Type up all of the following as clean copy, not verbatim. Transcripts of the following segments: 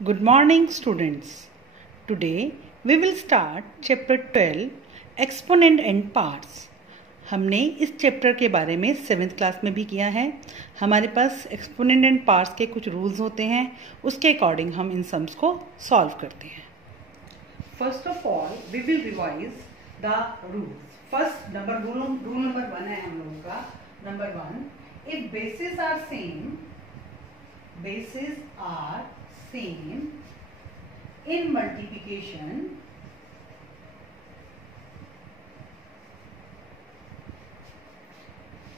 Good morning, students. Today we will start chapter 12 exponent and parts. हमने इस chapter के बारे में 7th क्लास में भी किया है. हमारे पास एक्सपोनेंट एंड पार्ट्स के कुछ रूल्स होते हैं, उसके अकॉर्डिंग हम इन सम्स को सॉल्व करते हैं. First of all we will revise the rules. First rule number 1 है हम लोगों का. Number 1, if basis are same in multiplication,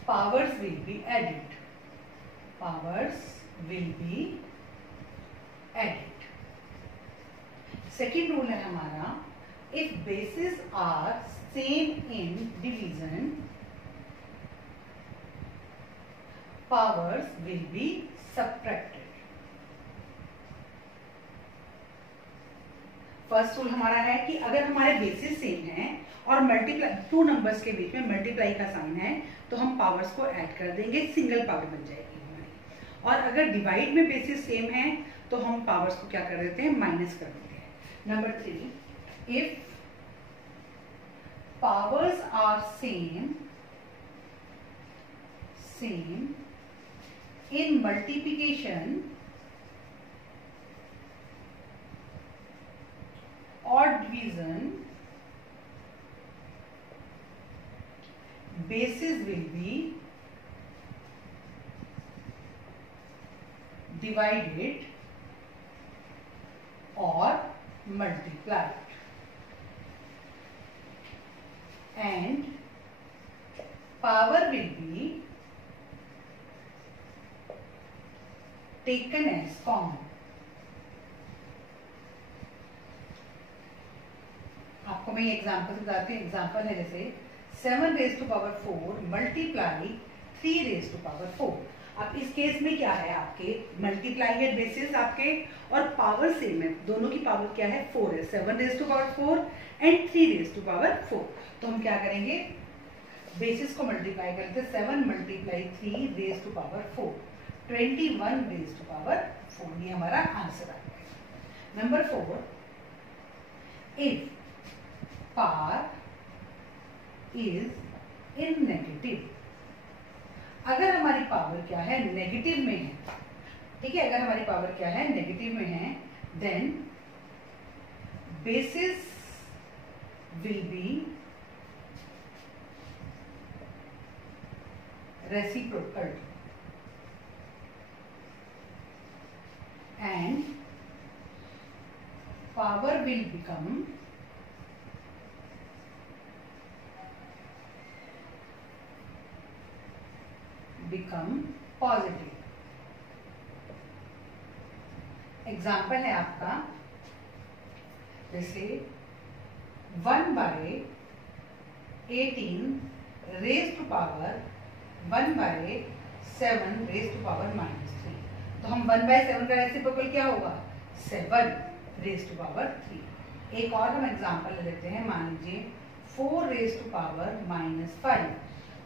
powers will be added. Second rule है हमारा, if bases are same in division, powers will be subtracted. First rule हमारा है कि अगर हमारे बेसिस सेम है और मल्टीप्लाई, टू नंबर्स के बीच में मल्टीप्लाई का साइन है तो हम पावर्स को ऐड कर देंगे, सिंगल पावर बन जाएगी हमारी. और अगर डिवाइड में बेसिस सेम है तो हम पावर्स को क्या कर देते हैं, माइनस कर देते हैं. Number 3, if powers are same in multiplication or division, bases will be divided or multiplied, and power will be taken as common. आपको मैं एग्जाम्पल बताती हूँ. एग्जाम्पल है जैसे 7 raise to power 4 multiply 3 raise to power 4. अब इस case में क्या है, आपके मल्टीप्लाई है बेसिस आपके और पावर सेम है. दोनों की पावर क्या है, 4 है. 7 raise to power 4 and 3 raise to power 4. तो हम क्या करेंगे, बेसिस को मल्टीप्लाई करते हैं. 7 multiply 3 raise to power 4, 21 raise to power 4. ये हमारा आंसर आ गया. Number 4, if power is in negative. अगर हमारी पावर क्या है, नेगेटिव में है, ठीक है, अगर हमारी पावर क्या है, नेगेटिव में है, then basis will be reciprocal and power will become positive. Example है आपका जैसे 1/18 raise to power 1/7 raise to power -3. तो हम 1/7 का रेसिप्रोकल क्या होगा, 7 रेज़ टू पावर 3. एक और हम एग्जाम्पल लेते हैं. मान लीजिए 4 रेज़ टू पावर -5.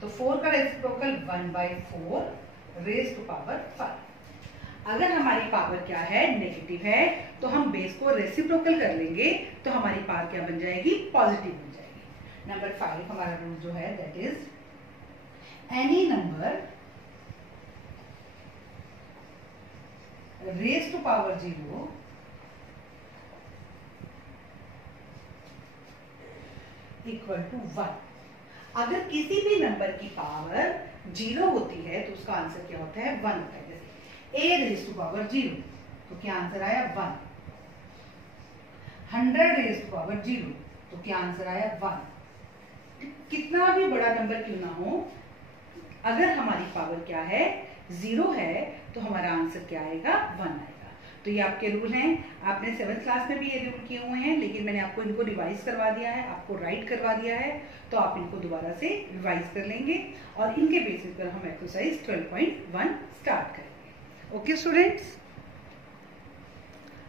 तो 4 का रेसिप्रोकल 1/4 रेज़ टू पावर 5. अगर हमारी पावर क्या है, नेगेटिव है, तो हम बेस को रेसिप्रोकल कर लेंगे तो हमारी पावर क्या बन जाएगी, पॉजिटिव बन जाएगी. नंबर 5 हमारा रूल जो है that is any number raise to power 0 equal to 1. अगर किसी भी नंबर की पावर 0 होती है तो उसका आंसर क्या होता है, 1 होता है. जैसे a रेज़ टू पावर 0 तो क्या आंसर आया, 1. 100 रेज़ टू पावर 0 तो क्या आंसर आया, 1. कितना भी बड़ा नंबर क्यों ना हो, अगर हमारी पावर क्या है, 0 है, तो हमारा आंसर क्या आएगा, 1 आएगा. तो ये आपके रूल हैं. आपने 7th क्लास में भी ये रूल किए हुए हैं, लेकिन मैंने आपको इनको रिवाइज करवा दिया है, आपको राइट करवा दिया है. तो आप इनको दोबारा से रिवाइज कर लेंगे और इनके बेसिस पर हम एक्सरसाइज 12.1 स्टार्ट करेंगे. ओके स्टूडेंट्स,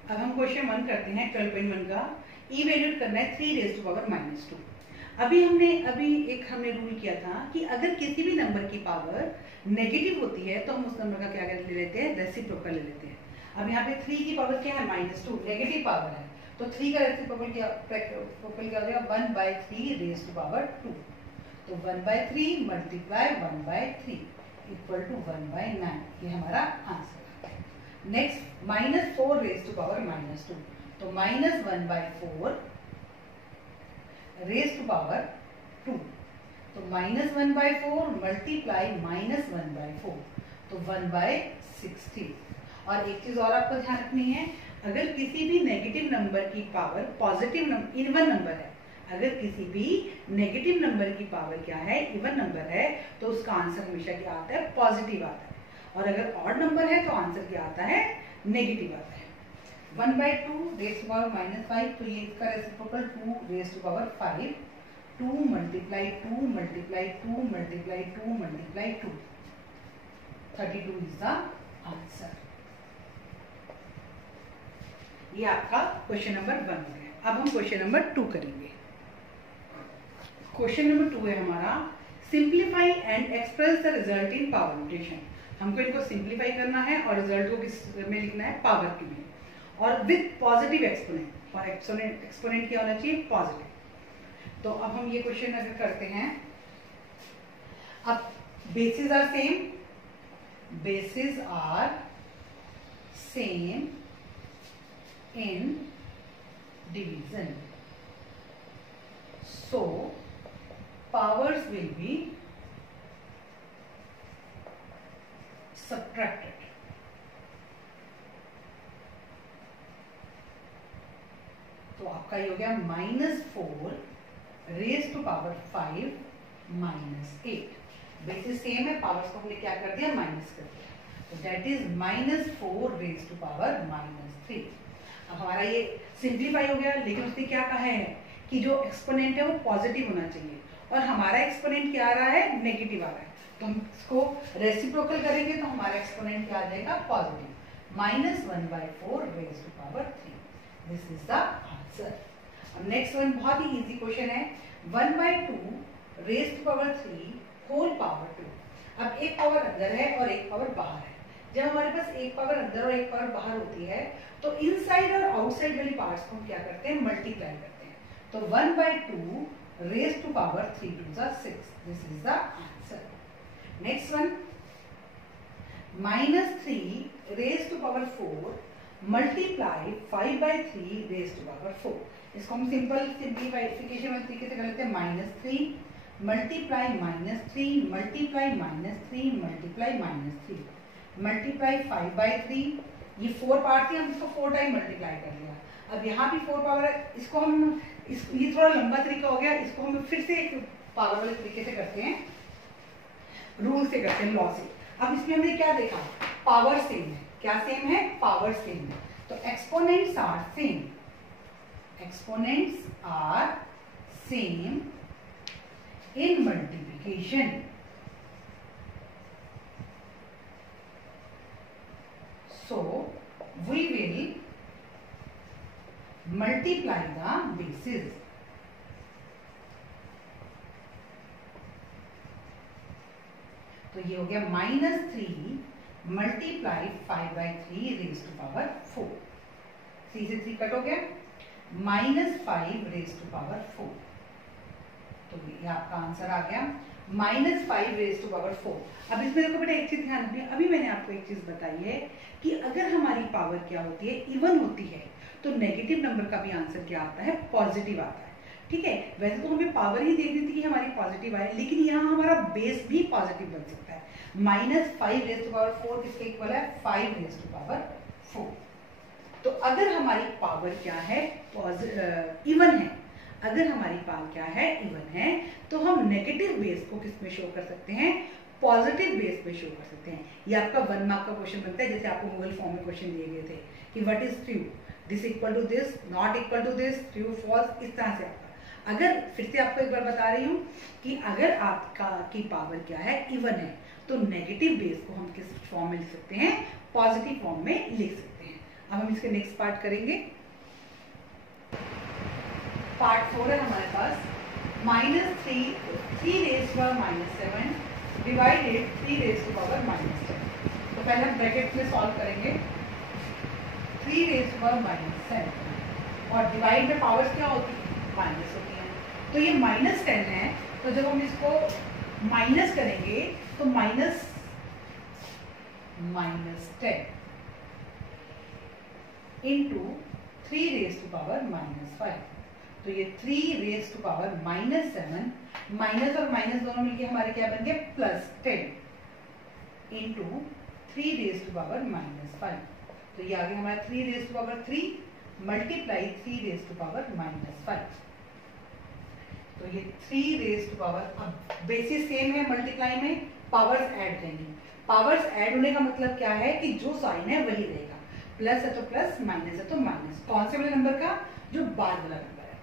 अब हम क्वेश्चन 1 करते हैं. 12.1 का इवेल्यूएट करना है 3 रेज़ टू पावर -2. अभी हमने रूल किया था कि अगर किसी भी नंबर की पावर नेगेटिव होती है तो हम उस नंबर का क्या ले लेते हैं, रेसिप्रोकल ले लेते हैं. अब यहाँ पे 3 की पावर क्या है -2, नेगेटिव पावर है, तो 3 का रेसिप्रोकल क्या हो जाएगा 1/3 रेज़ टू पावर 2। तो 1/3 मल्टीप्लाई 1/3 इक्वल टू 1/9, ये हमारा आंसर है। नेक्स्ट -4 रेज़ टू पावर -2, तो -1/4 रेज़ टू पावर 2, तो -1/4 मल्टीप्लाई -1/4, तो 1/60। और एक चीज और आपको ध्यान रखनी है, अगर किसी भी नेगेटिव नंबर की पावर पॉजिटिव इवन नंबर है, अगर किसी भी नेगेटिव नंबर की पावर क्या है इवन नंबर है, तो उसका आंसर हमेशा क्या आता है पॉजिटिव आता है, और अगर ऑड नंबर है तो आंसर क्या आता है नेगेटिव आता है। 1/2 रेज़ टू पावर -5, तो ये इसका reciprocal 2 raise to power 5, 2 multiply 2 multiply 2 multiply 2 multiply 2, 32 is the answer. ये आपका क्वेश्चन नंबर 1 हो गया। अब हम क्वेश्चन नंबर 2 करेंगे। क्वेश्चन नंबर 2 है हमारा, simplify and express the result in power notation. हमको इनको सिंप्लीफाई करना है और रिजल्ट को किस में लिखना है, पावर के में, और विद पॉजिटिव एक्सपोनेंट, और एक्सपोनेंट क्या होना चाहिए पॉजिटिव। तो अब हम ये क्वेश्चन अगर करते हैं, अब basis are same, bases are same in division, so powers will be subtracted. तो आपका ये हो गया -4 raise to power 5 -8। Basis same है, पावर्स को हमने क्या कर दिया माइनस कर दिया, तो that is -4 raise to power -3। अब हमारा ये सिंप्लीफाई हो गया, लेकिन उसने क्या कहा है कि जो एक्सपोनेंट है वो पॉजिटिव होना चाहिए, और हमारा एक्सपोनेंट क्या आ रहा है नेगेटिव आ रहा है, तो हम इसको रेसिप्रोकल करेंगे तो हमारा एक्सपोनेंट क्या आ जाएगा positive, -1/4 raise to power 3। This is the answer. अब नेक्स्ट वन बहुत ही इजी क्वेश्चन है, 1/2 raise to power 3 whole power 2। अब एक पावर अंदर है और एक पावर बाहर है। जब हमारे पास एक पावर अंदर और एक पावर बाहर होती है, तो इनसाइड और आउटसाइड वाली पार्ट्स को हम क्या करते हैं मल्टीप्लाई करते हैं। तो 1/2 raise to power 3 2 6, this is the answer. Next one, -3 raise to power 4 multiply 5/3 raise to power 4। इसको हम सिंपल सिंप्लीफिकेशन वाले तरीके से कर लेते हैं, -3 मल्टीप्लाई -3 मल्टीप्लाई -3 मल्टीप्लाई -3 मल्टीप्लाई 5/3, ये 4 पार्ट थी, हम इसको 4 टाइम मल्टीप्लाई कर लिया। अब यहाँ भी 4 पावर है, इसको हम ये थोड़ा लंबा तरीका हो गया, इसको हम फिर से एक पावर वाले तरीके से करते हैं, रूल से करते हैं, लॉ से। अब इसमें हमने क्या देखा, पावर सेम है, क्या सेम है पावर सेम है, तो exponents are same, exponents are same in multiplication, so we will multiply the bases। तो ये हो गया -3 मल्टीप्लाई 5/3 रेज़ टू पावर 4, 3 से 3 कट हो गया, -5 रेज़ टू पावर 4, तो ये आपका आंसर आ गया -5 रेज़ टू पावर 4। अब इसमें देखो बेटा एक चीज ध्यान रखनी, अभी मैंने आपको एक चीज बताई है कि अगर हमारी पावर क्या होती है इवन होती है, तो नेगेटिव नंबर का भी आंसर क्या आता है पॉजिटिव आता है। ठीक है, वैसे तो हमें पावर ही देखनी थी कि हमारी पॉजिटिव आए, लेकिन यहाँ हमारा बेस भी पॉजिटिव बन सकता है। -5 रेज़ टू पावर 4 किसके इक्वल है 5 रेज़ टू पावर 4। तो अगर हमारी पावर क्या है इवन है, अगर हमारी पावर क्या है इवन है, तो हम नेगेटिव बेस को किस में शो कर सकते हैं पॉजिटिव बेस पे शो कर सकते हैं। ये आपका 1 मार्क का क्वेश्चन बनता है, जैसे आपको गूगल फॉर्म में क्वेश्चन दिए गए थे कि what is true, this equal to this, not equal to this, true false, इस तरह से आपका। अगर फिर से आपको एक बार बता रही हूँ कि अगर आपका की पावर क्या है इवन है, तो नेगेटिव बेस को हम किस फॉर्म में लिख सकते हैं पॉजिटिव फॉर्म में लिख सकते हैं। अब हम इसके नेक्स्ट पार्ट करेंगे, पार्ट 4 है हमारे पास, -3 raise to power -7 divided 3 raise to power -10। तो पहले हम ब्रैकेट में सॉल्व करेंगे, 3 रेज़ टू पावर -7 और डिवाइड में पावर्स क्या होती है, माइनस होती है। तो ये -10 है, तो जब हम इसको माइनस करेंगे तो minus 10 into 3 raise to power -5, तो ये 3 रेज़ टू पावर -7, माइनस और माइनस दोनों मिलके हमारे क्या बन गए +10 इंटू 3 रेज़ टू पावर -5, तो ये आगे हमारा 3 raise to power 3 multiply 3 raise to power -5, तो ये 3 रेज़ टू पावर, अब बेसिस सेम है, मल्टीप्लाई में पावर्स ऐड रहेंगी। पावर्स ऐड होने का मतलब क्या है कि जो साइन है वही रहेगा, प्लस है तो प्लस, माइनस है तो माइनस। कौन से वाले नंबर का, जो बाद वाला नंबर है,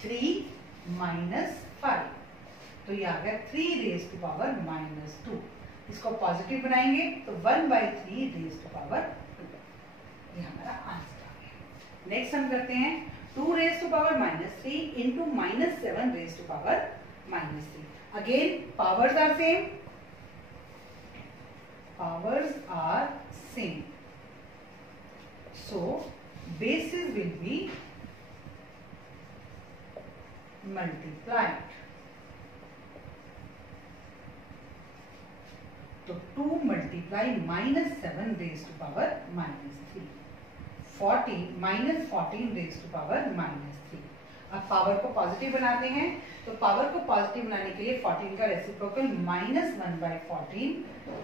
3 - 5, तो ये आ गया 3 रेज़ टू पावर -2। इसको पॉजिटिव बनाएंगे तो 1/3 रेज़ टू पावर 2, ये हमारा आंसर आ गया। नेक्स्ट हम करते हैं 2 raise to power -3 into -7 raise to power -3। Again powers are same, powers are same, so bases will be multiplied, तो 2 multiply -7 raise to power -3, 14 raise to power -3। अब power को पॉजिटिव बनाते हैं, तो पावर को पॉजिटिव बनाने के लिए 14 का रेसिप्रोकल -1/14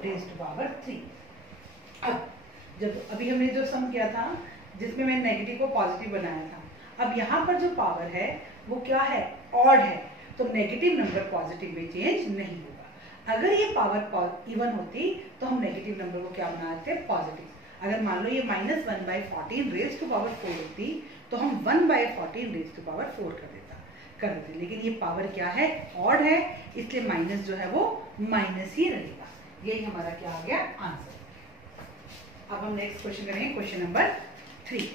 रेज़ टू पावर 3। अब जब अभी हमने जो सम किया था जिसमें मैंने नेगेटिव को पॉजिटिव बनाया था, अब यहाँ पर जो पावर है वो क्या है, ऑड है, तो नेगेटिव नंबर पॉजिटिव में चेंज नहीं होगा। अगर ये पावर इवन होती तो हम नेगेटिव नंबर को क्या बनाते, पॉजिटिव। अगर मान लो ये -1/14 रेज़ टू पावर 4 होती तो हम 1/14 रेज़ टू पावर 4 कर देते, लेकिन ये पावर क्या है, ऑड है, इसलिए माइनस जो है वो माइनस ही रहेगा। यही हमारा क्या आ गया, आंसर। अब हम नेक्स्ट क्वेश्चन करेंगे, क्वेश्चन नंबर 3।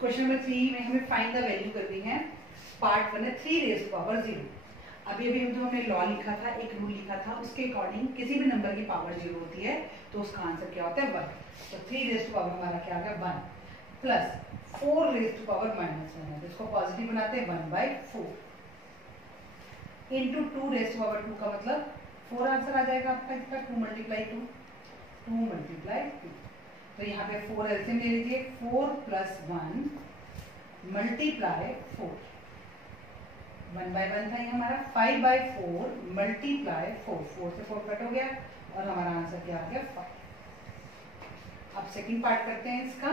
क्वेश्चन नंबर 3 में हमें फाइंड द वैल्यू करनी है। पार्ट 1 है 3 रेज़ टू पावर 0। अभी हम जो हमने लॉ लिखा था, एक रूल लिखा था, उसके अकॉर्डिंग किसी भी नंबर की पावर 0 होती है तो उसका आंसर क्या होता है, 1। तो 3 रेज़ टू पावर हमारा क्या आ गया, 1 प्लस 4 रेज़ टू पावर -1 है, इसको पॉजिटिव बनाते हैं 1/4 इंटू 2 रेज़ टू पावर 2 का मतलब 4 आंसर आ जाएगा आपका इसका, 2 मल्टीप्लाई 2। तो यहाँ पे 4 एलसीएम ले लीजिए, 4 + 1 मल्टीप्लाई 4, 1/1 था ये हमारा, 5/4 मल्टीप्लाई 4 से 4 कट हो गया और हमारा आंसर क्या आ गया, 5। अब सेकंड पार्ट करते हैं इसका।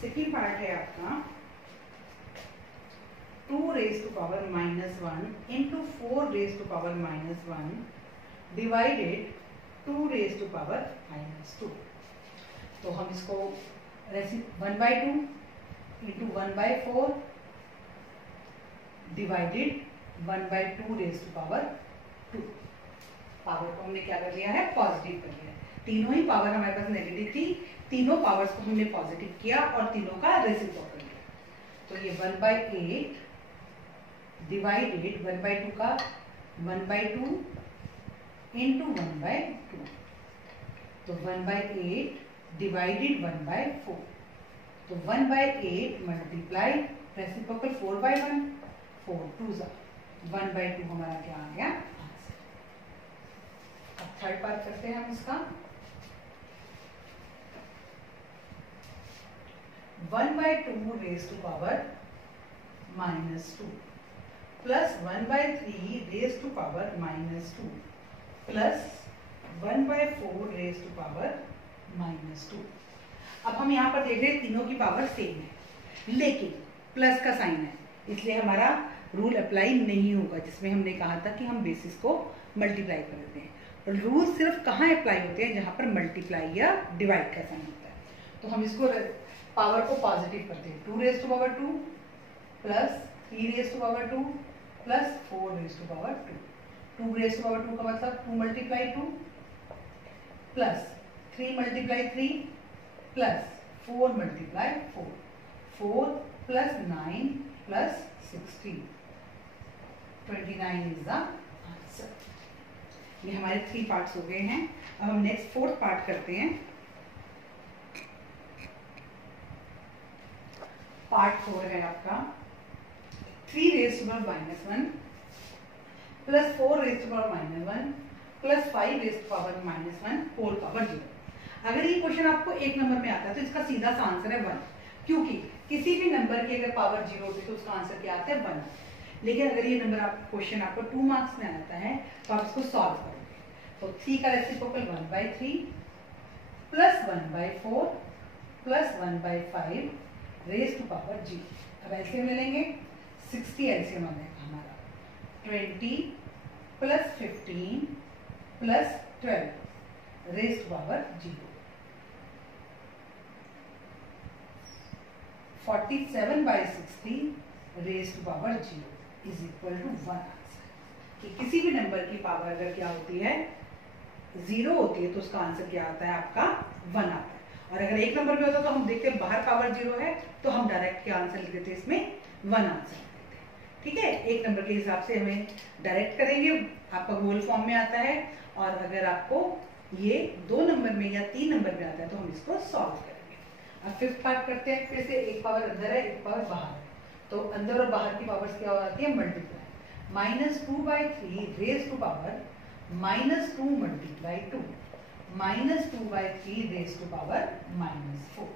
सेकंड पार्ट है आपका 2 raise to power -1 into 4 raise to power -1 divided 2 raise to power -2। तो हम इसको 1/2 into 1/4 divided 1/2 raise to power 2। Power को हमने क्या कर लिया है, पॉजिटिव कर लिया है। तीनों ही पावर हमारे पास नेगेटिव थी, तीनों पावर्स को हमने पॉजिटिव किया और तीनों का रेसिप्रोकल किया। तो ये 1/8 डिवाइडेड 1/2 का 1/2 इंटू 1/2, तो 1/8 डिवाइडेड 1/4, तो 1/8 मल्टीप्लाई रेसिप्रोकल 4/1, 4 2 1/2 हमारा क्या आ गया, आंसर। अब थर्ड पार्ट करते हैं हम इसका। 1/2 raise to power -2 plus 1/3 raise to power -2 plus 1/4 raise to power -2। अब हम यहाँ पर देख रहे हैं तीनों की पावर सेम है, लेकिन प्लस का साइन है, इसलिए हमारा रूल अप्लाई नहीं होगा जिसमें हमने कहा था कि हम बेसिस को मल्टीप्लाई कर देते हैं। रूल सिर्फ कहाँ अप्लाई होते हैं, जहाँ पर मल्टीप्लाई या डिवाइड का साइन होता है। तो हम इसको पावर को पॉजिटिव करते हैं, 2 raise to power 2 plus 3 raise to power 2 plus 4 raise to power 2। 2 raise to power 2 का मतलब 2 multiply 2 plus 3 multiply 3 plus 4 multiply 4, 4 plus 9 plus 16, 29 is the answer। ये हमारे 3 पार्ट्स हो गए हैं। अब हम नेक्स्ट 4th पार्ट करते हैं। पार्ट 4 है आपका 3 raise to power -1 plus 4 raise to power -1 plus 5 raise to power -1 whole power 0। अगर ये क्वेश्चन आपको 1 नंबर में आता है तो इसका सीधा सा आंसर है 1, क्योंकि किसी भी नंबर की अगर पावर 0 होती है तो उसका आंसर क्या आता है 1। लेकिन अगर ये नंबर आप क्वेश्चन आपको 2 मार्क्स में आता है तो आप इसको सॉल्व करोगे। तो 3 का reciprocal 1/3 plus 1/4 plus 1/5 raise to power 0। अब एलसीएम ले लेंगे, 60 एलसीएम आ जाएगा हमारा, 20 plus 15 plus 12 raise to power 0। 47/60 raise to power 0 is equal to 1 answer. कि किसी भी नंबर की पावर अगर क्या होती है 0 होती है तो उसका आंसर क्या आता है आपका 1 आता है। और अगर 1 नंबर में होता तो हम देखते हैं बाहर पावर 0 है तो हम डायरेक्ट क्या आंसर लिख देते हैं, इसमें 1 आंसर लिख देते हैं। ठीक है, 1 नंबर के हिसाब से हमें डायरेक्ट करेंगे, आपका होल फॉर्म में आता है। और अगर आपको ये 2 नंबर में या 3 नंबर में आता है तो हम इसको सॉल्व करेंगे। अब 5th पार्ट करते हैं। फिर से एक पावर अंदर है, एक पावर बाहर है, तो अंदर और बाहर की पावर्स क्या हो जाती है, multiply. -2/3 raise to power -2 multiply 2 -2/3 raise to power -4।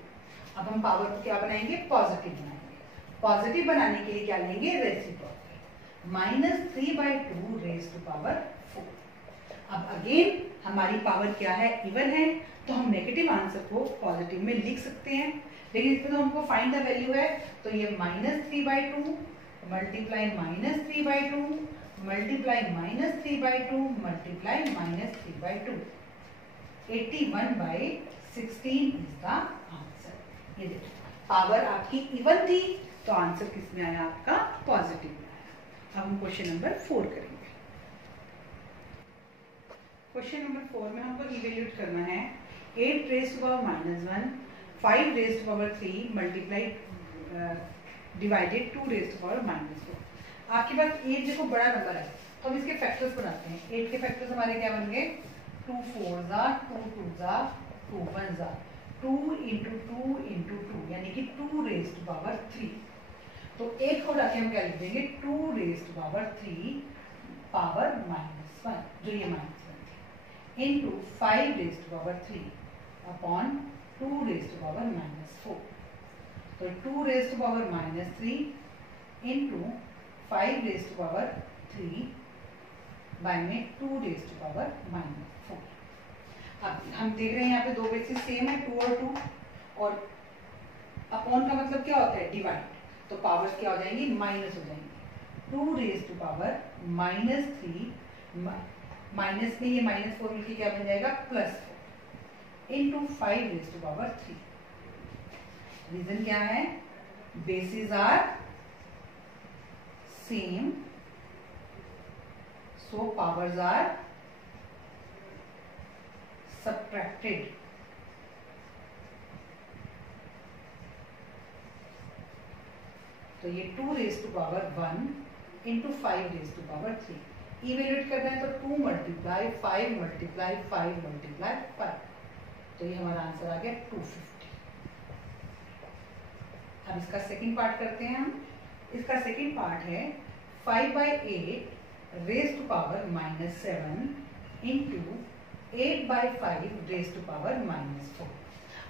अब हम पावर को क्या बनाएंगे, पॉजिटिव बनाएंगे। पॉजिटिव बनाने के लिए क्या लेंगे, रेसिप्रोकल, -3/2 रेज़ टू पावर 4। अब अगेन हमारी पावर क्या है, इवन है, तो हम नेगेटिव आंसर को पॉजिटिव में लिख सकते हैं। लेकिन इसमें तो हमको फाइंड द वैल्यू है, तो ये -3/2 multiply -3/2 multiply -3/2 multiply -3/2 81/16 is the answer. ये देखो पावर आपकी इवन थी तो आंसर किस में आया, आपका पॉजिटिव में आया। अब हम क्वेश्चन नंबर 4 करेंगे। क्वेश्चन नंबर 4 में हमको इवेल्यूट करना है 8 raise to power -1 5 raise to power 3 multiply divided 2 raise to power -4। आपके पास 8 देखो बड़ा नंबर है तो हम इसके फैक्टर्स बनाते हैं। 8 के फैक्टर्स हमारे क्या बन गए, 2 4 2 2 2 1 2 × 2 × 2 यानी कि 2 रेज़ टू पावर 3। तो 8 को जाके हम क्या लिख देंगे, 2 रेज़ टू पावर 3 पावर -1 जो ये -1 into 5 raise to power 3 upon 2 raise to power -4। तो 2 raise to power -3 into 5 raise to power 3 by में 2 रेज़ टू पावर -4। अब हम देख रहे हैं यहाँ पे 2 बेसिस सेम है, 2 और 2, और अपॉन का मतलब क्या होता है, डिवाइड, तो पावर्स क्या हो जाएंगी, माइनस हो जाएंगी। 2 रेज़ टू पावर -3 माइनस में ये -4 मिलकर क्या बन जाएगा, +4 into 5 raise to power 3। Reason क्या है, basis are same so powers are subtracted. तो ये 2 raise to power 1 into 5 raise to power 3 evaluate करना है, तो 2 मल्टीप्लाई 5 मल्टीप्लाई 5 मल्टीप्लाई 5, तो ये हमारा आंसर आ गया 250। अब इसका सेकंड पार्ट करते हैं हम। इसका सेकंड पार्ट है 5/8 raise to power -7 into 8/5 raise to power -4।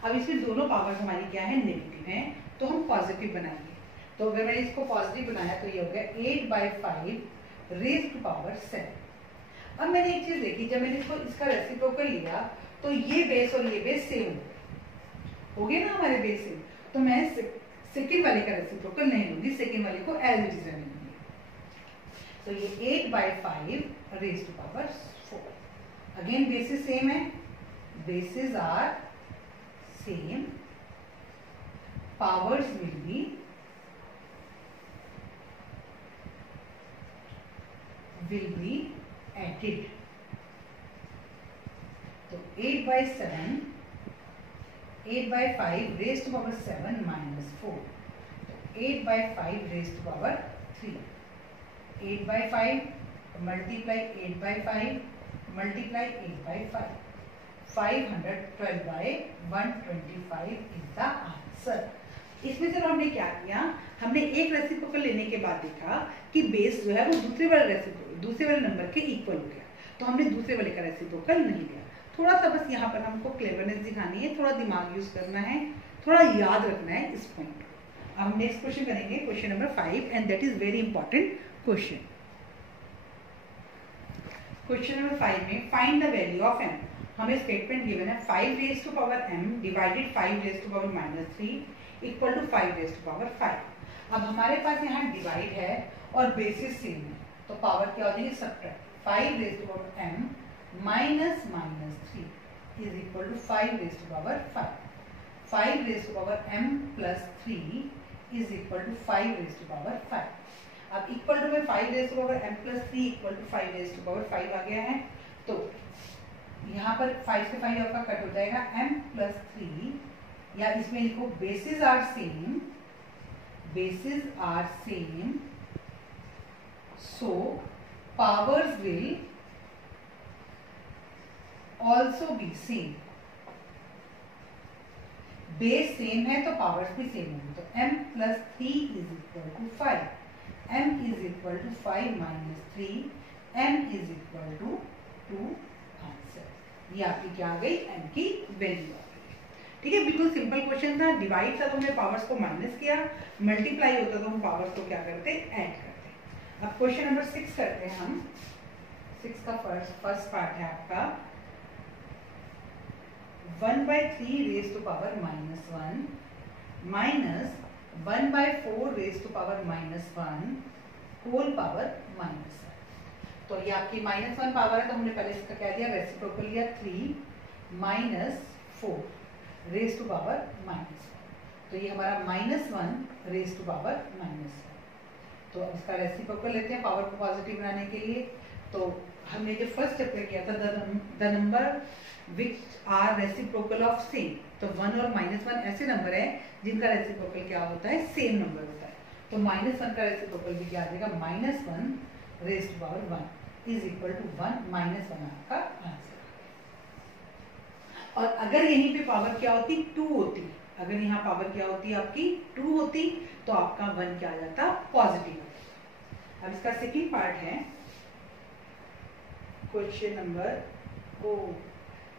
अब इसमें दोनों पावर्स हमारी क्या है, नेगेटिव है, तो हम पॉजिटिव बनाएंगे। तो अगर मैंने इसको पॉजिटिव बनाया तो ये हो गया 8/5 रेज़ टू पावर 7। अब मैंने एक चीज देखी, जब मैंने इसका रेसिप्रोकल लिया तो ये बेस और ये बेस सेम हो गए ना हमारे बेस सेम, तो मैं सेकेंड वाले का रेसिप्रोकल नहीं लूंगी, सेकेंड वाले को एज इट इज रहने दूंगी। तो ये 8/5 raise to power 4। Again bases same है, basis are same, powers will be added। तो 8/7 8/5 रेज़ टू पावर 7 -4, तो 8/5 raise to power 3। 8/5 multiply 8/5 multiply 8/5, 512/125 is the answer. इसमें से हमने क्या किया, हमने एक रेसिप्रोकल लेने के बाद देखा कि बेस जो है वो दूसरे वाले नंबर के इक्वल हो गया, तो हमने दूसरे वाले का रेसिप्रोकल नहीं लिया। थोड़ा सा बस यहाँ पर हमको क्लेवरनेस दिखानी है, थोड़ा दिमाग यूज करना है, थोड़ा याद रखना है इस पॉइंट को। अब हम नेक्स्ट क्वेश्चन करेंगे, question number 5, and that is very important question. Question number 5 में find the value of m। हमें स्टेटमेंट गिवन है 5 raise to power m divided 5 raise to power -3 equal to 5 raise to power 5। अब हमारे पास यहाँ divide है और basis same है, तो पावर क्या हो जाएगी, subtract. 5 raise to power m minus -3 is equal to 5 raise to power 5। 5 raise to power m plus 3 is equal to 5 raise to power 5। अब इक्वल टू में 5 raise to power m plus 3 equal to 5 raise to power 5 आ गया है, तो यहाँ पर 5 से 5 आपका कट हो जाएगा, m प्लस 3, या इसमें लिखो bases are same, so powers will also be same. Base same है तो पावर्स भी सेम होंगे, तो m plus 3 is equal to 5, m is equal to 5 minus 3, m is equal to 2 answer. ये आपकी क्या आ गई, m की वैल्यू आ गई। ठीक है, बिल्कुल सिंपल क्वेश्चन था। डिवाइड था तो हमने पावर्स को माइनस किया, मल्टीप्लाई होता तो हम पावर्स को क्या करते, ऐड करते। अब क्वेश्चन नंबर 6 करते हैं हम। 6 का फर्स्ट पार्ट है आपका 1/3 raise to power -1 minus 1/4 raise to power -1 whole power -1। तो ये आपकी -1 पावर है, तो हमने पहले इसका क्या दिया, रेसिप्रोकल लिया 3 माइनस 4 रेज़ टू पावर -1, तो ये हमारा -1 रेज़ टू पावर -1। तो इसका रेसिप्रोकल लेते हैं पावर को पॉजिटिव बनाने के लिए। तो हमने जो फर्स्ट चैप्टर किया था the number which are reciprocal of same, तो 1 और -1 ऐसे नंबर है जिनका रेसिप्रोकल क्या होता है, सेम नंबर होता है। तो -1 का रेसिप्रोकल भी क्या आ जाएगा, -1 raise to power 1 is equal to 1 -1 आपका आंसर। और अगर यहीं पे पावर क्या होती, 2 होती, अगर यहाँ पावर क्या होती आपकी 2 होती, तो आपका 1 क्या आ जाता, पॉजिटिव। अब इसका सेकंड पार्ट है क्वेश्चन नंबर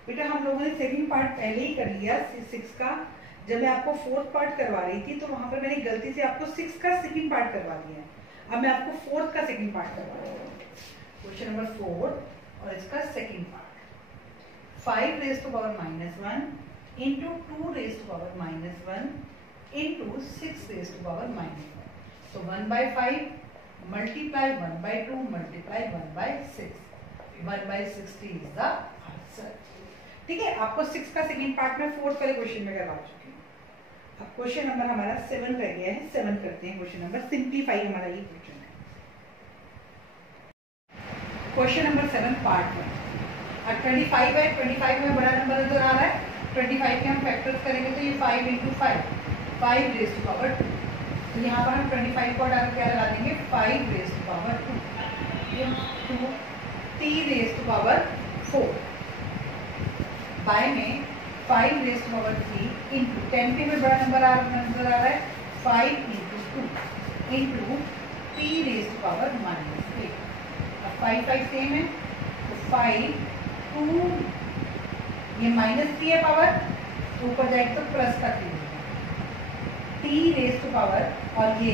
बेटा हम लोगों ने सेकंड पार्ट पहले ही कर लिया 6 का। जब मैं आपको फोर्थ पार्ट करवा रही थी तो वहां पर मैंने गलती से आपको 6 का सेकंड पार्ट करवा दिया है। अब मैं आपको फोर्थ का सेकंड पार्ट करवा रही हूँ, क्वेश्चन नंबर 4 और इसका second part. 5 raise to power -1 into 2 raise to power -1 into 6 raise to power -1। तो 1/5 multiply 1/2 multiply 1/6, 1/60 is the answer. ठीक है, आपको 6 का सेकंड पार्ट में फोर्थ वाले क्वेश्चन में करवा चुकी हूँ। अब क्वेश्चन नंबर हमारा 7 रह गया है, 7 करते हैं क्वेश्चन नंबर, सिंप्लीफाई हमारा ये क्वेश्चन है। Question number 7 part 1। अब 25 है, 25 में बड़ा नंबर नजर आ रहा है, 25 के हम फैक्टर्स करेंगे तो ये 5 × 5 रेज़ टू पावर 2। तो यहाँ पर हम 25 को हटा क्या लगा देंगे, 5 raise to power 2 2 3 raise to power 4 by में 5 रेज़ टू पावर 3 इंटू 10 पे में बड़ा नंबर नजर आ रहा है, 5 × 2 इंटू 3 रेज़ टू पावर -8। अब 5 सेम है, तो 5 2 ये -3 है पावर, ऊपर जाएगी तो प्लस का 3 रेज़ टू पावर, और ये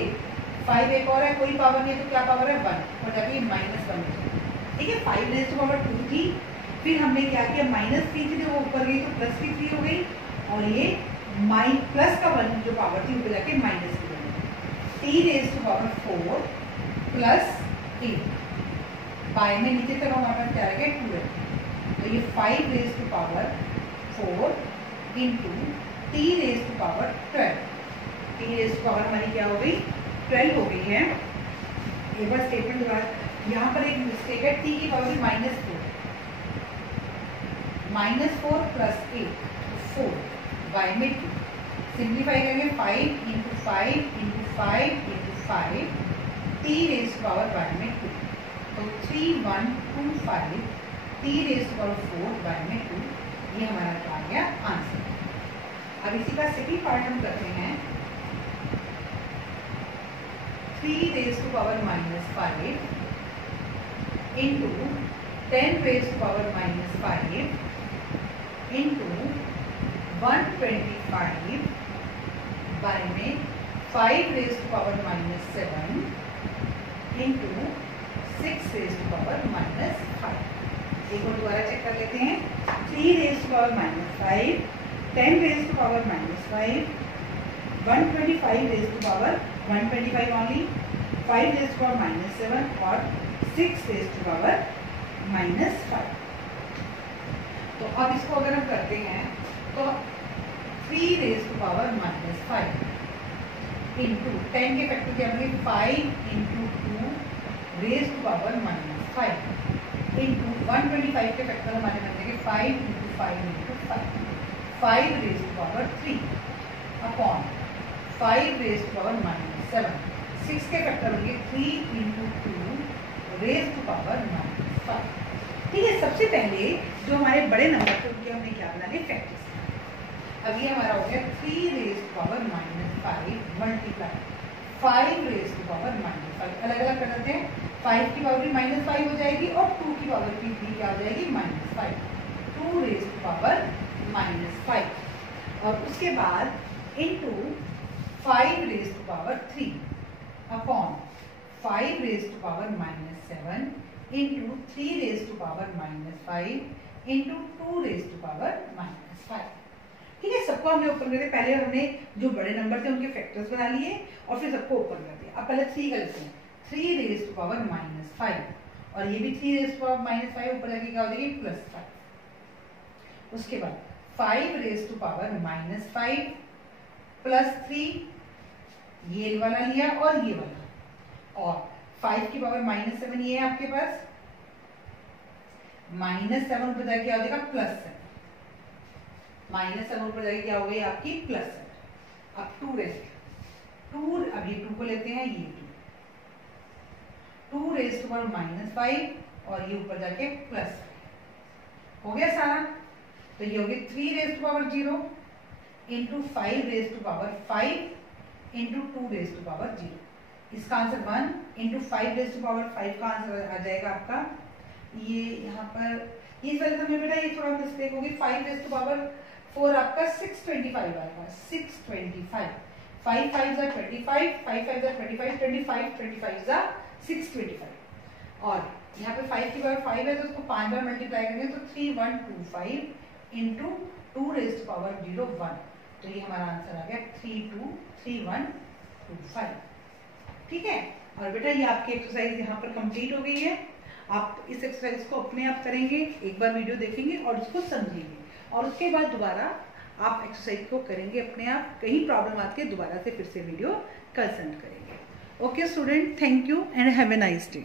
5 एक और है, कोई पावर नहीं है तो क्या पावर है 1, और जाके ये -1 हो जाएगी। ठीक है, 5 रेज़ टू पावर 2 थी, फिर हमने क्या किया, -3 थी जो ऊपर गई तो प्लस की 3 हो गई, और ये प्लस का 1 जो पावर थी ऊपर जाके माइनस की बन गई। 3 raise to power 4 plus 8 by में नीचे तक हमारे पास क्या रहेगा 2 है, तो ये 5 raise to power 4 into 3 raise to power 12। 3 raise to power हमारी क्या हो गई, 12 हो गई है। एक बार स्टेटमेंट दोबारा, यहाँ पर एक मिस्टेक है, t की पावर -4 प्लस 8 4 बाय में 2। सिंप्लीफाई करेंगे 5 × 5 × 5 × 5 3 रेज़ टू पावर बाय में 2, तो 3125 3 रेज़ टू पावर 4 बाय में 2, ये हमारा क्या आ गया आंसर। अब इसी का सेकंड पार्ट हम करते हैं। 3 raise to power -5 into 10 raise to power -5 into 125 by में 5 raise to power -7 into 6 raise to power -5। एक और दोबारा चेक कर लेते हैं। 3 raise to power -5, 10 raise to power -5, 125 raise to power 125 only, 5 raise to power -7 और 6 रेज़ टू पावर -5। तो अब इसको अगर हम करते हैं तो 3 रेज़ टू पावर -5 इंटू 10 के फैक्टर क्या होंगे 5 into 2 raise to power -5 into 125 के फैक्टर हमारे बन जाएंगे 5 into 5 into 5 raise to power 3 upon 5 raise to power -7। 6 के फैक्टर होंगे 3 इंटू 2 रेज़ टू पावर -5। ठीक है, सबसे पहले जो हमारे बड़े नंबर थे उनके हमने क्या बना लिया फैक्टर्स। अब ये हमारा हो गया 3 raise to power -5 multiply 5 raise to power -5। अलग अलग कर देते हैं। 5 की पावर भी -5 हो जाएगी और 2 की पावर भी क्या हो जाएगी -5। 2 रेज़ टू पावर -5 और उसके बाद into 5 raise to power 3 upon 5 raise to power -7 into 3 raise to power -5 into 2 raise to power -5। ठीक है, सबको हमने ओपन कर दिया। पहले हमने जो बड़े नंबर थे उनके फैक्टर्स बना लिए और फिर सबको ओपन कर दिया। अब पहले 3 कर लेते हैं। 3 रेज़ टू पावर -5 और ये भी 3 रेज़ टू पावर -5 ऊपर जाके क्या हो जाएगी +5। उसके बाद 5 रेज़ टू पावर -5 +3 ये वाला लिया और ये वाला और 5 की पावर -7 ये है आपके पास -7 ऊपर जाके क्या हो जाएगा +7। -7 ऊपर जाके क्या हो गई आपकी +7। अब 2 रेज़ 2 अब ये 2 को लेते हैं ये 2 रेज़ टू पावर -5 और ये ऊपर जाके +5 हो गया सारा। तो ये हो गया 3 raise to power 0 into 5 raise to power 5 into 2 raise to power 0। इसका answer 1 into 5 raise to power 5 का आंसर आ जाएगा आपका ये यहाँ पर इस वाले समय बेटा ये थोड़ा मिस्टेक होगी। 5 रेज़ टू पावर 4 आपका 625 आएगा 625। 5 5 are 25, 5 5 are 25, 25 25 are 625 और यहाँ पे 5 की पावर 5 है तो उसको 5 बार मल्टीप्लाई करेंगे तो 3125 इंटू 2 रेज़ टू पावर 0 1। तो ये हमारा आंसर आ गया 323125। ठीक है, और बेटा ये आपकी एक्सरसाइज यहाँ पर कंप्लीट हो गई है। आप इस एक्सरसाइज को अपने आप करेंगे, एक बार वीडियो देखेंगे और उसको समझेंगे और उसके बाद दोबारा आप एक्सरसाइज को करेंगे अपने आप। कहीं प्रॉब्लम आती है दोबारा से फिर से वीडियो कंसल्ट करेंगे। Okay student, thank you and have a nice day.